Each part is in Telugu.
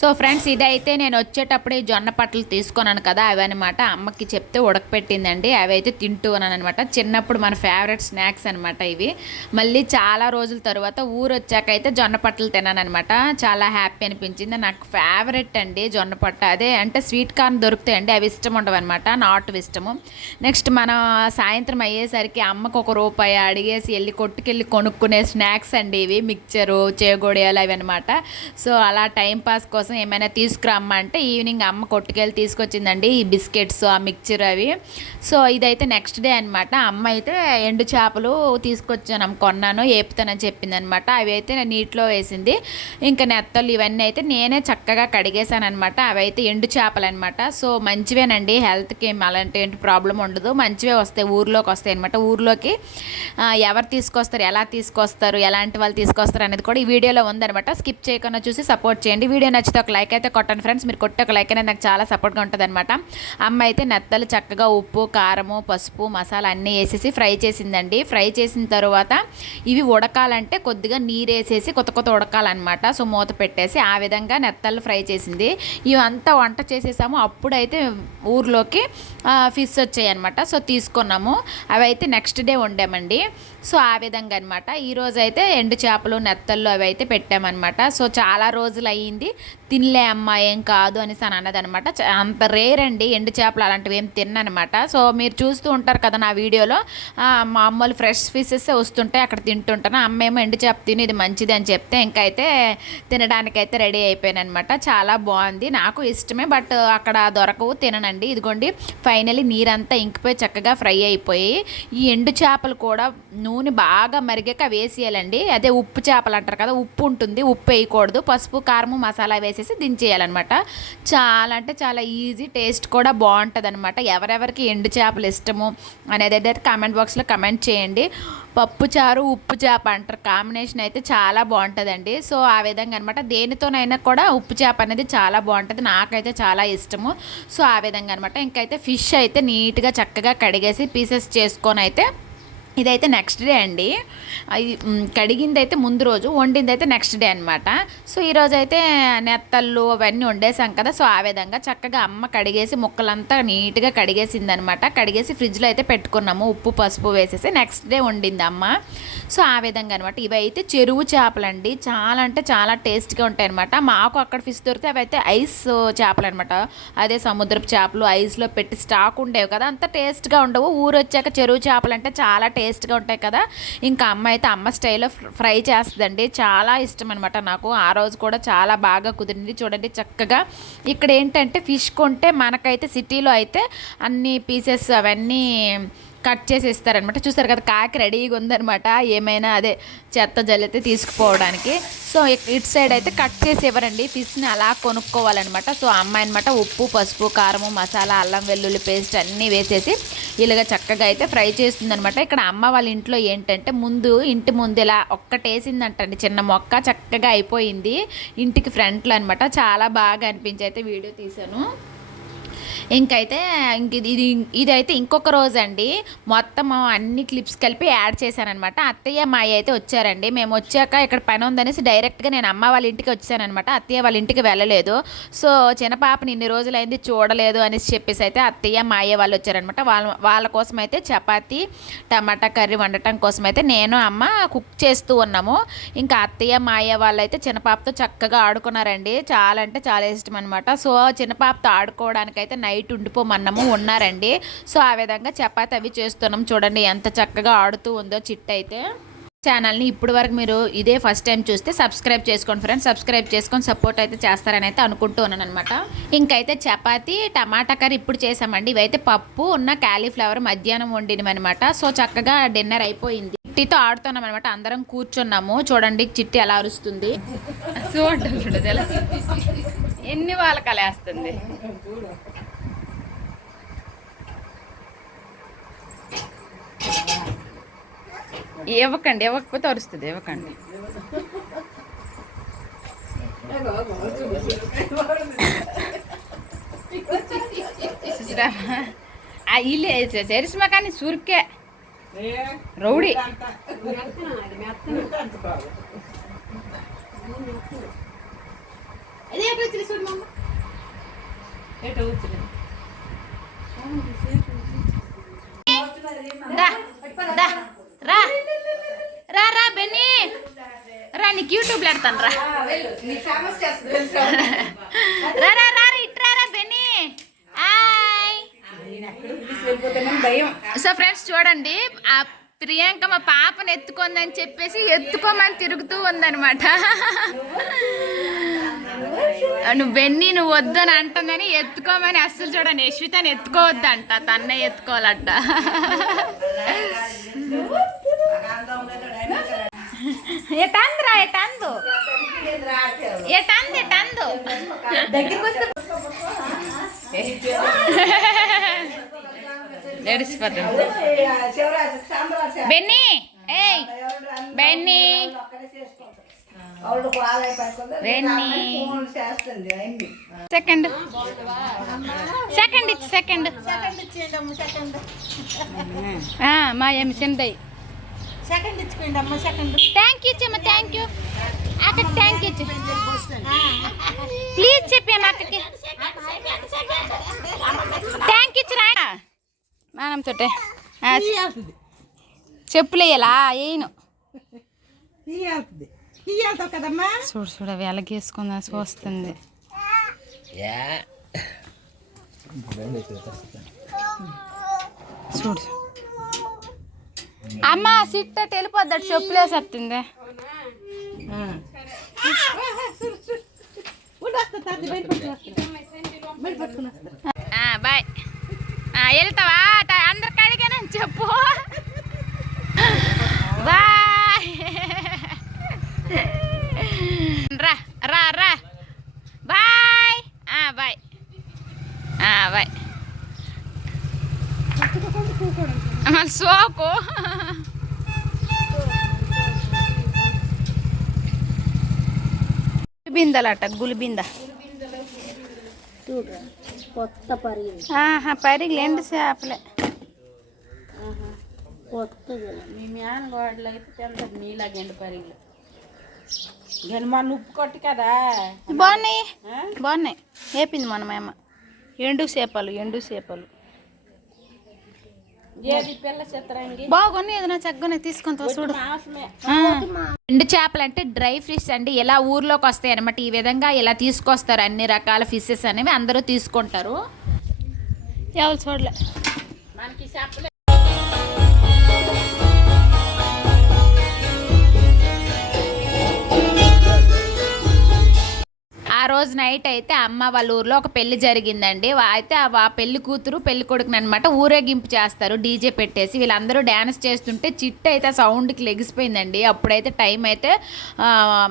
సో ఫ్రెండ్స్ ఇదైతే నేను వచ్చేటప్పుడు ఈ జొన్న పట్టలు తీసుకున్నాను కదా అవి అనమాట అమ్మకి చెప్తే ఉడకపెట్టిందండి. అవి అయితే తింటూ ఉన్నాను అనమాట చిన్నప్పుడు మన ఫేవరెట్ స్నాక్స్ అనమాట ఇవి. మళ్ళీ చాలా రోజుల తర్వాత ఊరు వచ్చాక అయితే జొన్న పట్టలు అనమాట చాలా హ్యాపీ అనిపించింది. నాకు ఫేవరెట్ అండి జొన్న పట్ట. అదే అంటే స్వీట్ కార్న్ దొరుకుతాయండి అవి ఇష్టం ఉండవు అనమాట నాటు ఇష్టము. నెక్స్ట్ మనం సాయంత్రం అయ్యేసరికి అమ్మకు ఒక రూపాయి అడిగేసి వెళ్ళి కొట్టుకెళ్ళి కొనుక్కునే స్నాక్స్ అండి ఇవి. మిక్చరు చేగోడియాలు అవి అనమాట సో అలా టైం పాస్ కోసం ఏమైనా తీసుకురమ్మంటే ఈవినింగ్ అమ్మ కొట్టుకెళ్ళి తీసుకొచ్చిందండి ఈ బిస్కెట్స్ ఆ మిక్చర్ అవి. సో ఇదైతే నెక్స్ట్ డే అనమాట అమ్మ అయితే ఎండు చేపలు తీసుకొచ్చాను కొన్నాను ఏపుతానని చెప్పింది అనమాట అవి అయితే నేను నీటిలో వేసింది. ఇంకా నెత్తలు ఇవన్నీ అయితే నేనే చక్కగా కడిగేశాను అనమాట అవి అయితే ఎండు చేపలు అనమాట సో మంచివేనండి. హెల్త్కి అలాంటి ఏంటి ప్రాబ్లం ఉండదు. మంచివే వస్తాయి ఊర్లోకి వస్తాయి అనమాట ఊర్లోకి ఎవరు తీసుకొస్తారు ఎలా తీసుకొస్తారు ఎలాంటి వాళ్ళు తీసుకొస్తారు అనేది కూడా ఈ వీడియోలో ఉందనమాట స్కిప్ చేయకుండా చూసి సపోర్ట్ చేయండి. వీడియో నచ్చితే ఒక లైక్ అయితే కొట్టండి ఫ్రెండ్స్ మీరు కొట్టే ఒక లైక్ అనేది నాకు చాలా సపోర్ట్గా ఉంటుంది అనమాట అమ్మ అయితే నెత్తలు చక్కగా ఉప్పు కారము పసుపు మసాలా అన్నీ వేసేసి ఫ్రై చేసిందండి. ఫ్రై చేసిన తర్వాత ఇవి ఉడకాలంటే కొద్దిగా నీరు వేసేసి కొత్త కొత్త ఉడకాలన్నమాట. సో మూత పెట్టేసి ఆ విధంగా నెత్తలు ఫ్రై చేసింది. ఇవంతా వంట చేసేసాము. అప్పుడైతే ఊర్లోకి ఫిష్ వచ్చాయి అనమాట సో తీసుకున్నాము. అవి అయితే నెక్స్ట్ డే వండామండి. సో ఆ విధంగా అనమాట ఈరోజు అయితే ఎండు చేపలు నెత్తళ్ళు అవి అయితే పెట్టామన్నమాట సో చాలా రోజులు అయ్యింది తినలే అమ్మ ఏం కాదు అనేసి అని అన్నదనమాట. అంత రేర్ అండి ఎండు చేపలు అలాంటివి ఏం తిన్ననమాట. సో మీరు చూస్తూ ఉంటారు కదా నా వీడియోలో. మామూలు ఫ్రెష్ ఫిషెస్ వస్తుంటే అక్కడ తింటుంటాను. అమ్మ ఏమో ఎండు చేప తిని ఇది మంచిది అని చెప్తే ఇంకైతే తినడానికైతే రెడీ అయిపోయాను అనమాట చాలా బాగుంది నాకు ఇష్టమే బట్ అక్కడ దొరకవు తిననండి. ఇదిగోండి ఫైనలీ నీరంతా ఇంకిపోయి చక్కగా ఫ్రై అయిపోయి ఈ ఎండు చేపలు కూడా నూనె బాగా మరిగాక వేసేయాలండి. అదే ఉప్పు చేపలు అంటారు కదా ఉప్పు ఉంటుంది ఉప్పు వేయకూడదు. పసుపు కారము మసాలా వేసేసి దించేయాలన్నమాట. చాలా అంటే చాలా ఈజీ టేస్ట్ కూడా బాగుంటుంది అనమాట ఎవరెవరికి ఎండు చేపలు ఇష్టము అనేది అయితే కామెంట్ బాక్స్లో కమెంట్ చేయండి. పప్పు చారు ఉప్పు చేప అంటారు. కాంబినేషన్ అయితే చాలా బాగుంటుందండి. సో ఆ విధంగా అనమాట దేనితోనైనా కూడా ఉప్పు చేప అనేది చాలా బాగుంటుంది. నాకైతే చాలా ఇష్టము. సో ఆ విధంగా అనమాట ఇంకైతే ఫిష్ అయితే నీట్గా చక్కగా కడిగేసి పీసెస్ చేసుకొని అయితే ఇదైతే నెక్స్ట్ డే అండి. అది కడిగింది అయితే ముందు రోజు వండింది అయితే నెక్స్ట్ డే అనమాట సో ఈరోజు అయితే నెత్తళ్ళు అవన్నీ వండేసాం కదా సో ఆ విధంగా చక్కగా అమ్మ కడిగేసి ముక్కలంతా నీట్గా కడిగేసింది అనమాట కడిగేసి ఫ్రిడ్జ్లో అయితే పెట్టుకున్నాము ఉప్పు పసుపు వేసేసి నెక్స్ట్ డే వండింది అమ్మ. సో ఆ విధంగా అనమాట ఇవైతే చెరువు చేపలండి. చాలా అంటే చాలా టేస్ట్గా ఉంటాయి అనమాట మాకు అక్కడ ఫిష్ దొరికితే అవి అయితే ఐస్ చేపలు అనమాట అదే సముద్రపు చేపలు ఐస్లో పెట్టి స్టాక్ ఉండేవి కదా అంత టేస్ట్గా ఉండవు. ఊరు వచ్చాక చెరువు చేపలు అంటే చాలా టేస్ట్గా ఉంటాయి కదా. ఇంకా అమ్మ అయితే అమ్మ స్టైల్లో ఫ్రై చేస్తుందండి. చాలా ఇష్టం అనమాట నాకు. ఆ రోజు కూడా చాలా బాగా కుదిరింది. చూడండి చక్కగా ఇక్కడ ఏంటంటే ఫిష్ కొంటే మనకైతే సిటీలో అయితే అన్ని పీసెస్ అవన్నీ కట్ చేసి ఇస్తారనమాట చూస్తారు కదా కాకి రెడీగా ఉందనమాట. ఏమైనా అదే చెత్త జల్లితే తీసుకుపోవడానికి. సో ఇటు సైడ్ అయితే కట్ చేసి ఇవ్వరండి ఫిష్ని అలా కొనుక్కోవాలన్నమాట సో అమ్మాయి అనమాట ఉప్పు పసుపు కారము మసాలా అల్లం వెల్లుల్లి పేస్ట్ అన్నీ వేసేసి ఇలాగ చక్కగా అయితే ఫ్రై చేస్తుందనమాట. ఇక్కడ అమ్మ వాళ్ళ ఇంట్లో ఏంటంటే ముందు ఇంటి ముందు ఇలా ఒక్కటేసిందంటండి. చిన్న మొక్క చక్కగా అయిపోయింది. ఇంటికి ఫ్రంట్లో అనమాట చాలా బాగా అనిపించి అయితే వీడియో తీశాను. ఇంకైతే ఇంక ఇది ఇది ఇదైతే ఇంకొక రోజు అండి మొత్తం అన్ని క్లిప్స్ కలిపి యాడ్ చేశానమాట అత్తయ్య మాయ అయితే వచ్చారండి. మేము వచ్చాక ఇక్కడ పని ఉందనేసి డైరెక్ట్గా నేను అమ్మ వాళ్ళ ఇంటికి వచ్చానమాట అత్తయ్య వాళ్ళ ఇంటికి వెళ్ళలేదు. సో చిన్న పాపని ఇన్ని రోజులైంది చూడలేదు అనేసి చెప్పేసి అయితే అత్తయ్య మాయ వాళ్ళు వచ్చారనమాట. వాళ్ళ వాళ్ళ కోసం అయితే చపాతీ టమాటా కర్రీ వండటం కోసం అయితే నేను అమ్మ కుక్ చేస్తూ ఉన్నాము. ఇంకా అత్తయ్య మాయ వాళ్ళు అయితే చిన్న పాపతో చక్కగా ఆడుకున్నారండి. చాలా అంటే చాలా ఇష్టం అనమాట సో చిన్న పాపతో ఆడుకోవడానికి అయితే నైట్ ఉండిపోమన్నాము ఉన్నారండి. సో ఆ విధంగా చపాతి అవి చేస్తున్నాం. చూడండి ఎంత చక్కగా ఆడుతూ ఉందో చిట్ అయితే. ఛానల్ని ఇప్పుడు వరకు మీరు ఇదే ఫస్ట్ టైం చూస్తే సబ్స్క్రైబ్ చేసుకోండి ఫ్రెండ్స్ సబ్స్క్రైబ్ చేసుకొని సపోర్ట్ అయితే చేస్తారని అయితే అనుకుంటూ ఉన్నాను అనమాట ఇంకైతే చపాతి టమాటా కర్రీ ఇప్పుడు చేసామండి. ఇవైతే పప్పు ఉన్న క్యాలీఫ్లవర్ మధ్యాహ్నం వండినమనమాట సో చక్కగా డిన్నర్ అయిపోయింది. చిట్టితో ఆడుతున్నాం అనమాట అందరం కూర్చున్నాము. చూడండి చిట్టి ఎలా అరుస్తుంది. చూడండి వాళ్ళ కలేస్తుంది ఎన్ని ఇవ్వకండి ఇవ్వకపోతే అరుస్తుంది ఇవ్వకండి. ఇల్లు చరిస్మా కానీ సురికే. రౌడీ. దా, దా, రా. రా రా బెన్నీ. రా నీకు యూట్యూబ్ పెడతాను రా. రా రా రా ఇట్రా రా బెన్నీ. హాయ్ సో ఫ్రెండ్స్ చూడండి. ఆ ప్రియాంక మా పాపను ఎత్తుకుందని చెప్పేసి ఎత్తుకోమని తిరుగుతూ ఉందన్నమాట. నువ్వు బెన్ని నువ్వు వద్దని అంటుందని ఎత్తుకోమని అస్సలు చూడండి. యశ్వితని ఎత్తుకోవద్దంట తన్నే ఎత్తుకోవాలంట. ఎటందురా ఎటందు ఎటందు ఎటందు ఏడిసిపోతుంది బెన్నీ ఏయ్ బెన్నీ. బెన్నీ. సెకండ్. సెకండ్ ఇచ్చి సెకండ్. మా ఏమి చిన్నదయ్యి సెకండ్ ఇచ్చుకోండి అమ్మ సెకండ్. థ్యాంక్ యూ చెమ్మ థ్యాంక్ యూ అక్కకి థ్యాంక్ యూ ప్లీజ్ చెప్పి అమ్మ అక్కకి. థ్యాంక్ యూ రా మానం తోటే. చెప్పులు వేయాలా వేయను తీయాల్సింది తీయాల్తావు కదమ్మా? చూడు చూడ వెలగేసుకుందా చూస్తుంది చూడు. అమ్మ సిట్ వెళ్ళిపోద్దాడు చెప్పులు వేసేస్తుంది ఉండొస్తా తాత బయట పట్టుకుని వస్తా బయట పట్టుకుని వస్తా బాయ్ వెళ్తావా త- అందరికి అడిగానని చెప్పు బాయ్ రా రా రా బాయ్ బాయ్ బాయ్ మళ్ళీ సోకు బిందలట గులిబింద కొత్త పరిగి ఆహా పరిగిలు ఎండు చేపలే. కొత్తది మీ మేనగోడలు అయితే పెందరు నీలాగా ఎండు పరిగిలు. కానీ మన ఉప్పు కొట్టు కదా. బాగున్నాయి. బాగున్నాయి. వేపింది మన మేమ ఎండు చేపలు ఎండు చేపలు. బాగున్నాయి ఏదైనా చక్కగానే తీసుకొని చూడు. ఎండు చేపలు అంటే డ్రై ఫిష్ అండి ఇలా ఊర్లోకి వస్తాయి అనమాట ఈ విధంగా ఇలా తీసుకొస్తారు అన్ని రకాల ఫిషెస్ అనేవి అందరూ తీసుకుంటారు. ఎవరు చూడలే. మనకి చెప్పలే రోజు నైట్ అయితే అమ్మ వాళ్ళ ఊర్లో ఒక పెళ్ళి జరిగిందండి. అయితే ఆ పెళ్ళి కూతురు పెళ్ళి కొడుకుని అనమాట ఊరేగింపు చేస్తారు. డీజే పెట్టేసి వీళ్ళందరూ డ్యాన్స్ చేస్తుంటే చిట్టు అయితే సౌండ్కి లెగిసిపోయిందండి. అప్పుడైతే టైం అయితే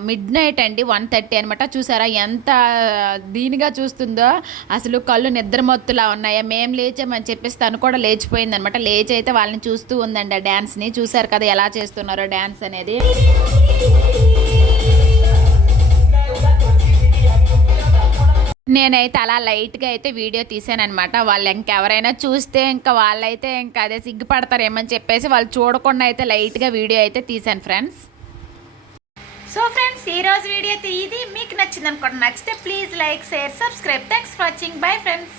మిడ్ నైట్ అండి వన్ థర్టీ అనమాట చూసారా ఎంత దీనిగా చూస్తుందో. అసలు కళ్ళు నిద్రమత్తులా ఉన్నాయా. మేము లేచామని చెప్పేసి తను కూడా లేచిపోయింది అనమాట లేచి అయితే వాళ్ళని చూస్తూ ఉందండి ఆ డ్యాన్స్ని చూసారు కదా ఎలా చేస్తున్నారో డ్యాన్స్ అనేది. నేనైతే అలా లైట్గా అయితే వీడియో తీసానమాట వాళ్ళు ఇంకెవరైనా చూస్తే ఇంకా వాళ్ళైతే ఇంకా అదే సిగ్గుపడతారేమని చెప్పేసి వాళ్ళు చూడకుండా అయితే లైట్గా వీడియో అయితే తీసాను ఫ్రెండ్స్. సో ఫ్రెండ్స్ ఈ రోజు వీడియో అయితే ఇది. మీకు నచ్చింది అనుకోండి నచ్చితే please like share subscribe. Thanks for watching bye friends